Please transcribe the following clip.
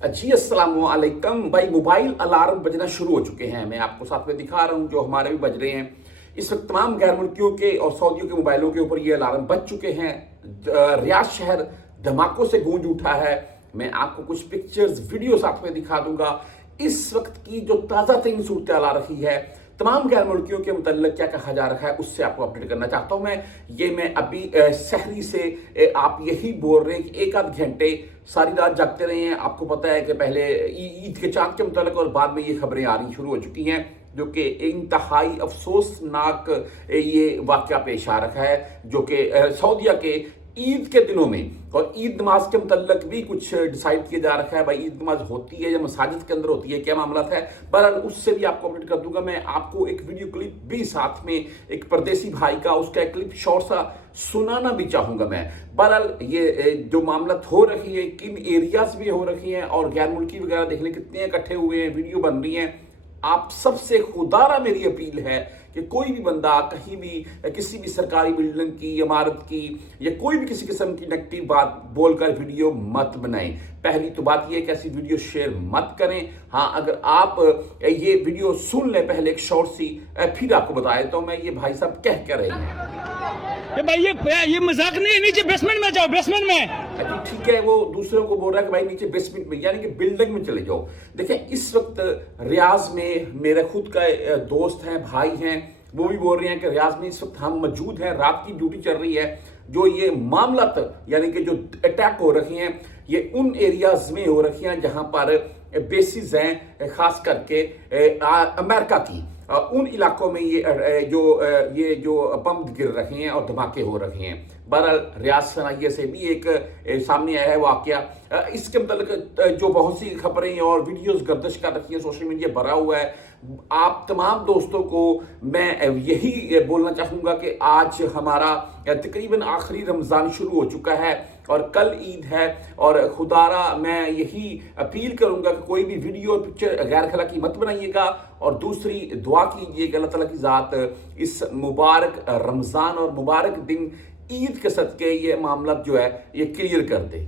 जी अस्सलाम वालेकुम भाई। मोबाइल अलार्म बजना शुरू हो चुके हैं। मैं आपको साथ में दिखा रहा हूं जो हमारे भी बज रहे हैं। इस वक्त तमाम गैर मुल्कियों के और सऊदियों के मोबाइलों के ऊपर ये अलार्म बज चुके हैं। रियाद शहर धमाकों से गूंज उठा है। मैं आपको कुछ पिक्चर्स वीडियो साथ में दिखा दूंगा। इस वक्त की जो ताज़ा तरीन सूरत आ रही है, तमाम गैर मुल्कियों के मुतल्लिक क्या कहा जा रहा है, उससे आपको अपडेट करना चाहता हूं मैं अभी सहरी से आप यही बोल रहे हैं कि एक आध घंटे सारी रात जागते रहे हैं। आपको पता है कि पहले ईद के चांद के मुतल्लिक और बाद में ये खबरें आ रही शुरू हो चुकी हैं, जो कि इंतहाई अफसोसनाक ये वाक़या पेश आ रखा है, जो कि सऊदिया के ईद के दिनों में और ईद नमाज के मुतल्लिक भी कुछ डिसाइड किया जा रखा है। भाई ईद नमाज होती है या मसाजिद के अंदर होती है, क्या मामला है, बहरहाल उससे भी आपको अपडेट कर दूंगा। मैं आपको एक वीडियो क्लिप भी साथ में एक परदेसी भाई का उसका एक क्लिप शॉर्ट सा सुनाना भी चाहूंगा मैं। बहरहाल ये जो मामला हो रही है, किन एरियाज में हो रही है और गैर मुल्की वगैरह देखने कितने इकट्ठे हुए हैं, वीडियो बन रही है। आप सबसे खुदारा मेरी अपील है कि कोई भी बंदा कहीं भी किसी भी सरकारी बिल्डिंग की, इमारत की या कोई भी किसी किस्म की नेगेटिव बात बोलकर वीडियो मत बनाएं। पहली तो बात यह कि ऐसी वीडियो शेयर मत करें। हाँ, अगर आप ये वीडियो सुन लें पहले एक शॉर्ट सी, फिर आपको बताया तो मैं ये भाई साहब कह रहे हैं कि भाई ये मजाक नहीं है, नीचे बेसमेंट में जाओ, बेसमेंट में। ठीक है, वो दूसरों को बोल रहा है कि भाई नीचे बेसमेंट में यानी कि बिल्डिंग में चले जाओ। देखिए, इस वक्त रियाज में मेरे खुद का दोस्त है, भाई हैं, वो भी बोल रहे हैं कि रियाज में इस वक्त हम मौजूद हैं, रात की ड्यूटी चल रही है। जो ये मामला यानी कि जो अटैक हो रही हैं, ये उन एरियाज में हो रही हैं जहां पर बेसिस हैं, खास करके अमेरिका की उन इलाकों में ये जो बम गिर रहे हैं और धमाके हो रहे हैं। बहरहाल रियाज सनाइये से भी एक सामने आया है वाकया। इसके मतलब जो बहुत सी खबरें और वीडियोस गर्दिश कर रखी हैं, सोशल मीडिया भरा हुआ है। आप तमाम दोस्तों को मैं यही बोलना चाहूँगा कि आज हमारा तकरीबन आखिरी रमज़ान शुरू हो चुका है और कल ईद है, और खुदारा मैं यही अपील करूँगा कि कोई भी वीडियो पिक्चर गैर अखलाकी मत बनाइएगा। और दूसरी दुआ कीजिएगा अल्लाह ताला की ज़ात इस मुबारक रमज़ान और मुबारक दिन ईद के सदके ये मामला जो है ये क्लियर कर दे।